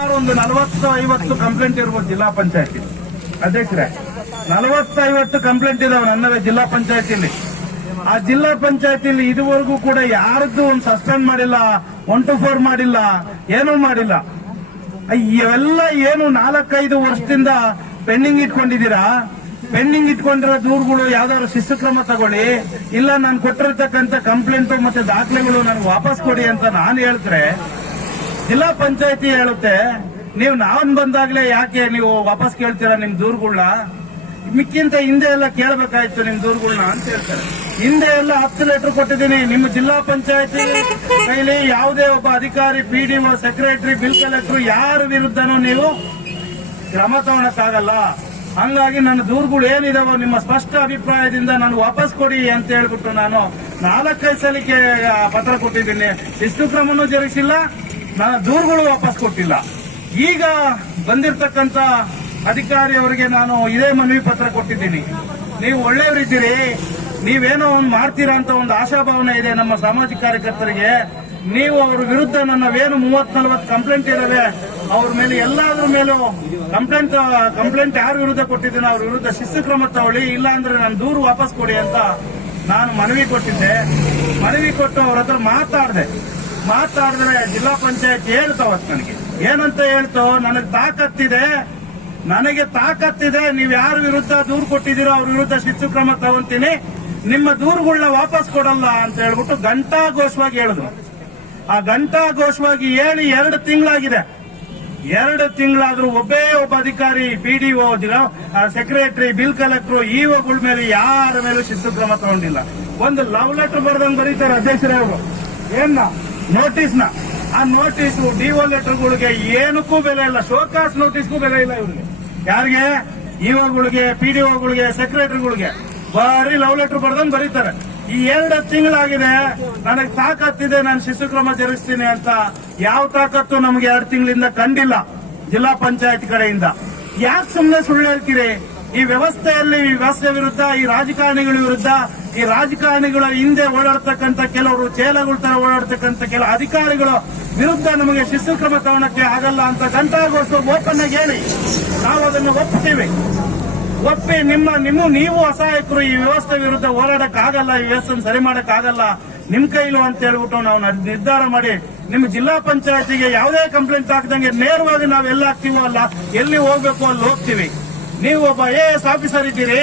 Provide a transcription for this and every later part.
ಸುಮಾರು ಒಂದು ನಲವತ್ತು ಐವತ್ತು ಕಂಪ್ಲೇಂಟ್ ಇರ್ಬೋದು ಜಿಲ್ಲಾ ಪಂಚಾಯತಿ. ಅಧ್ಯಕ್ಷರೇ, ನಲವತ್ತು ಐವತ್ತು ಕಂಪ್ಲೇಂಟ್ ಇದಾವೆ ನನ್ನ ಜಿಲ್ಲಾ ಪಂಚಾಯತಿಲಿ. ಆ ಜಿಲ್ಲಾ ಪಂಚಾಯತಿಲಿ ಇದುವರೆಗೂ ಕೂಡ ಯಾರದ್ದು ಒಂದು ಸಸ್ಪೆಂಡ್ ಮಾಡಿಲ್ಲ ಒನ್ ಟು ಫೋರ್ ಮಾಡಿಲ್ಲ, ಏನೂ ಮಾಡಿಲ್ಲ. ಇವೆಲ್ಲ ಏನು ನಾಲ್ಕೈದು ವರ್ಷದಿಂದ ಪೆಂಡಿಂಗ್ ಇಟ್ಕೊಂಡಿದ್ದೀರಾ? ಪೆಂಡಿಂಗ್ ಇಟ್ಕೊಂಡಿರೋ ದೂರುಗಳು ಯಾವ್ದಾದ್ರು ಶಿಸ್ತು ಕ್ರಮ ತಗೊಳ್ಳಿ. ಇಲ್ಲ, ನಾನು ಕೊಟ್ಟಿರ್ತಕ್ಕಂಥ ಕಂಪ್ಲೇಂಟ್ ಮತ್ತೆ ದಾಖಲೆಗಳು ನನಗೆ ವಾಪಸ್ ಕೊಡಿ ಅಂತ ನಾನು ಹೇಳ್ತಾರೆ ಜಿಲ್ಲಾ ಪಂಚಾಯತಿ ಹೇಳುತ್ತೆ, ನೀವು ನಾನು ಬಂದಾಗ್ಲೇ ಯಾಕೆ ನೀವು ವಾಪಸ್ ಕೇಳ್ತೀರಾ ನಿಮ್ ದೂರುಗಳನ್ನ ಮಿಕ್ಕಿಂತ ಹಿಂದೆ ಎಲ್ಲ ಕೇಳಬೇಕಾಯ್ತು ನಿಮ್ ದೂರುಗಳನ್ನ ಅಂತ ಹೇಳ್ತಾರೆ. ಹಿಂದೆ ಎಲ್ಲ ಹತ್ತು ಲೆಟರ್ ಕೊಟ್ಟಿದ್ದೀನಿ, ನಿಮ್ಮ ಜಿಲ್ಲಾ ಪಂಚಾಯತಿ ಕೈಲಿ ಯಾವುದೇ ಒಬ್ಬ ಅಧಿಕಾರಿ P D secretary bill collector ಯಾರ ವಿರುದ್ಧನೂ ನೀವು ಕ್ರಮ ತಗೊಳಕ್ಕಾಗಲ್ಲ. ಹಂಗಾಗಿ ನನ್ನ ದೂರುಗಳು ಏನಿದಾವೋ ನಿಮ್ಮ ಸ್ಪಷ್ಟ ಅಭಿಪ್ರಾಯದಿಂದ ನಾನು ವಾಪಸ್ ಕೊಡಿ ಅಂತ ಹೇಳ್ಬಿಟ್ಟು ನಾನು ನಾಲ್ಕೈದು ಸಲಿಕೆ ಪತ್ರ ಕೊಟ್ಟಿದ್ದೀನಿ. ಇಷ್ಟು ಕ್ರಮನೂ ಜರುಗಿಸಿಲ್ಲ. ನನ್ನ ದೂರುಗಳು ವಾಪಸ್ ಕೊಟ್ಟಿಲ್ಲ. ಈಗ ಬಂದಿರತಕ್ಕಂತ ಅಧಿಕಾರಿ ಅವರಿಗೆ ನಾನು ಇದೇ ಮನವಿ ಪತ್ರ ಕೊಟ್ಟಿದ್ದೀನಿ. ನೀವು ಒಳ್ಳೆಯವರಿದ್ದೀರಿ. ನೀವೇನೋ ಒಂದು ಮಾಡ್ತೀರಾ ಅಂತ ಒಂದು ಆಶಾಭಾವನೆ ಇದೆ ನಮ್ಮ ಸಾಮಾಜಿಕ ಕಾರ್ಯಕರ್ತರಿಗೆ. ನೀವು ಅವ್ರ ವಿರುದ್ಧ ನನ್ನವೇನು ಮೂವತ್ ನಲ್ವತ್ತು ಕಂಪ್ಲೇಂಟ್ ಇದಾವೆ ಅವ್ರ ಮೇಲೆ ಎಲ್ಲಾದ್ರ ಮೇಲೂ ಕಂಪ್ಲೇಂಟ್ ಕಂಪ್ಲೇಂಟ್ ಯಾರ ವಿರುದ್ಧ ಕೊಟ್ಟಿದ್ದೀನಿ ಅವ್ರ ವಿರುದ್ಧ ಶಿಸ್ತು ಕ್ರಮ ತಗೊಳ್ಳಿ. ಇಲ್ಲ ಅಂದ್ರೆ ನಾನು ದೂರು ವಾಪಸ್ ಕೊಡಿ ಅಂತ ನಾನು ಮನವಿ ಕೊಟ್ಟಿದ್ದೆ. ಮನವಿ ಕೊಟ್ಟು ಅವ್ರ ಹತ್ರ ಮಾತಾಡಿದೆ. ಮಾತಾಡಿದ್ರೆ ಜಿಲ್ಲಾ ಪಂಚಾಯತ್ ಹೇಳ್ತಾವತ್ ನನಗೆ. ಏನಂತ ಹೇಳ್ತೋ? ನನಗೆ ತಾಕತ್ತಿದೆ. ನನಗೆ ತಾಕತ್ತಿದೆ. ನೀವು ಯಾರ ವಿರುದ್ಧ ದೂರು ಕೊಟ್ಟಿದ್ದೀರೋ ಅವ್ರ ವಿರುದ್ಧ ಶಿಸ್ತು ಕ್ರಮ ತಗೊಂತೀನಿ. ನಿಮ್ಮ ದೂರುಗಳನ್ನ ವಾಪಸ್ ಕೊಡಲ್ಲ ಅಂತ ಹೇಳ್ಬಿಟ್ಟು ಘಂಟಾಘೋಷವಾಗಿ ಹೇಳಿದ್ರು. ಆ ಘಂಟಾಘೋಷವಾಗಿ ಹೇಳಿ ಎರಡು ತಿಂಗಳಾಗಿದೆ. ಎರಡು ತಿಂಗಳಾದ್ರೂ ಒಬ್ಬೇ ಒಬ್ಬ ಅಧಿಕಾರಿ ಪಿಡಿಒ ಸೆಕ್ರೆಟರಿ, ಬಿಲ್ ಕಲೆಕ್ಟರ್ ಇಒಗಳ ಮೇಲೆ ಯಾರ ಮೇಲೂ ಶಿಸ್ತು ಕ್ರಮ ತಗೊಂಡಿಲ್ಲ. ಒಂದು ಲವ್ ಲೆಟರ್ ಬರ್ದಂಗ್ ಬರೀತಾರೆ ಅಧ್ಯಕ್ಷರೇ ಅವರು. ಏನ ನೋಟಿಸ್ನ ಆ ನೋಟಿಸ್ ಡಿಒ ಲೆಟರ್ಗಳಿಗೆ ಏನಕ್ಕೂ ಬೆಲೆ ಇಲ್ಲ. ಶೋಕಾಸ್ ನೋಟಿಸ್ಗೂ ಬೆಲೆ ಇಲ್ಲ ಇವ್ರಿಗೆ. ಯಾರಿಗೆ? ಇಒಗಳಿಗೆ ಪಿಡಿಒಗಳಿಗೆ ಸೆಕ್ರೆಟರಿಗಳಿಗೆ ಬರೀ ಲವ್ ಲೆಟರ್ ಬರ್ದಂಗ್ ಬರೀತಾರೆ. ಈ ಎರಡು ತಿಂಗಳಾಗಿದೆ. ನನಗೆ ತಾಕತ್ತಿದೆ. ನಾನು ಶಿಶು ಕ್ರಮ ಜರುಗಿಸ್ತೀನಿ ಅಂತ ಯಾವ ತಾಕತ್ತು ನಮ್ಗೆ ಎರಡು ತಿಂಗಳಿಂದ ಕಂಡಿಲ್ಲ ಜಿಲ್ಲಾ ಪಂಚಾಯತ್ ಕಡೆಯಿಂದ. ಯಾಕೆ ಸುಮ್ಮನೆ ಸುಳ್ಳು ಹೇಳ್ತೀರಿ? ಈ ವ್ಯವಸ್ಥೆಯಲ್ಲಿ ಈ ವ್ಯವಸ್ಥೆ ವಿರುದ್ಧ, ಈ ರಾಜಕಾರಣಿಗಳ ವಿರುದ್ಧ ಈ ರಾಜಕಾರಣಿಗಳ ಹಿಂದೆ ಓಡಾಡ್ತಕ್ಕಂಥ ಕೆಲವರು ಚೇಲಗಳ ತರ ಓಡಾಡ್ತಕ್ಕಂಥ ಕೆಲವು ಅಧಿಕಾರಿಗಳ ವಿರುದ್ಧ ನಮಗೆ ಶಿಸ್ತು ಕ್ರಮ ತಗೊಳಕ್ಕೆ ಆಗಲ್ಲ ಅಂತ ಗಂಟಾಗೋಷ್ಟು ಓಪನ್ ಆಗಿ ಹೇಳಿ. ನಾವು ಅದನ್ನು ಒಪ್ಪುತ್ತೇವೆ ಒಪ್ಪಿ ನಿಮ್ಮ ನಿಮ್ಮ, ನೀವು ಅಸಹಾಯಕರು ಈ ವ್ಯವಸ್ಥೆ ವಿರುದ್ಧ ಹೋರಾಡಕ್ ಆಗಲ್ಲ, ಈ ವ್ಯವಸ್ಥೆ ಸರಿ ಮಾಡಕ್ ಆಗಲ್ಲ. ನಿಮ್ ಕೈಲು ಅಂತ ಹೇಳ್ಬಿಟ್ಟು ನಾವು ನಿರ್ಧಾರ ಮಾಡಿ, ನಿಮ್ಮ ಜಿಲ್ಲಾ ಪಂಚಾಯತಿಗೆ ಯಾವುದೇ ಕಂಪ್ಲೇಂಟ್ ಹಾಕದಂಗೆ ನೇರವಾಗಿ ನಾವು ಹಾಕ್ತೀವೋ ಅಲ್ಲ, ಎಲ್ಲಿ ಹೋಗ್ಬೇಕು ಅಲ್ಲಿ ಹೋಗ್ತೀವಿ. ನೀವು ಒಬ್ಬ ಎ ಎಸ್ ಆಫೀಸರ್ ಇದ್ದೀರಿ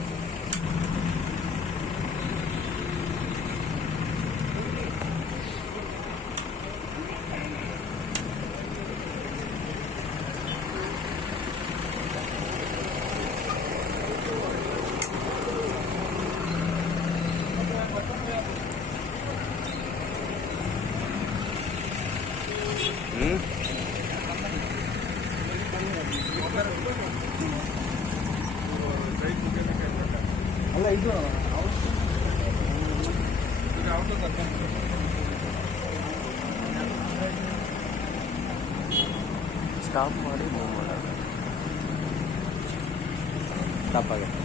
ಸ್ಟಾಪ್ ಮಾಡಿ ಮೂವ್ ಮಾಡೋದು ಸ್ಟಾಪ್ ಆಗುತ್ತೆ.